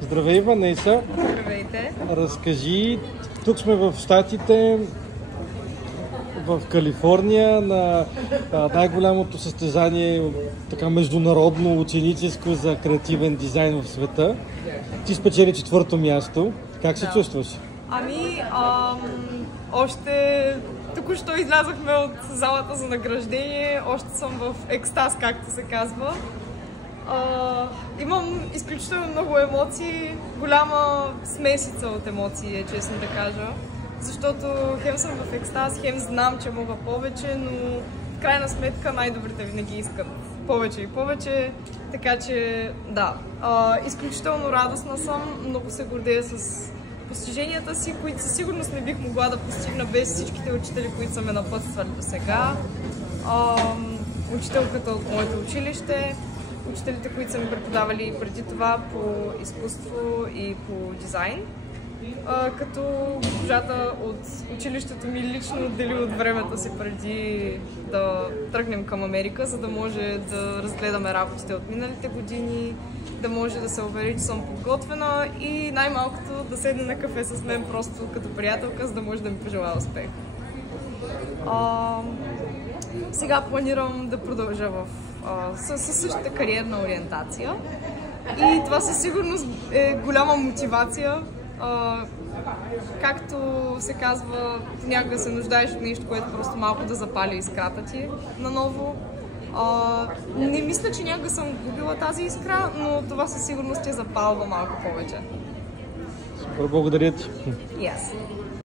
Здравей, Ванеса! Здравейте! Разкажи, тук сме в Щатите, в Калифорния, на най-голямото състезание, така международно, ученическо за креативен дизайн в света. Ти спечели 4-то място. Как се чувстваш? Още току-що излязахме от залата за награждение, още съм в екстаз, както се казва. Имам изключително много емоции, голяма смесица от емоции, честно да кажа. Защото хем съм в екстаз, хем знам, че мога повече, но в крайна сметка най-добрите винаги искат повече и повече. Така че, да, изключително радостна съм, много се гордея с постиженията си, които със сигурност не бих могла да постигна без всичките учители, които са ме напътствали до сега. Учителката от моето училище, учителите, които са ми преподавали преди това по изкуство и по дизайн. Като госпожата от училището ми лично отдели от времето си преди да тръгнем към Америка, за да може да разгледаме работите от миналите години, да може да се увери, че съм подготвена и най-малкото да седне на кафе с мен просто като приятелка, за да може да ми пожелая успех. Сега планирам да продължа със същата кариерна ориентация и това със сигурност е голяма мотивация. Както се казва, понякога се нуждаеш от нещо, което просто малко да запали искрата ти наново. Не мисля, че някога съм губила тази искра, но това със сигурност я запалва малко повече. Супер, благодаря ти. Yes.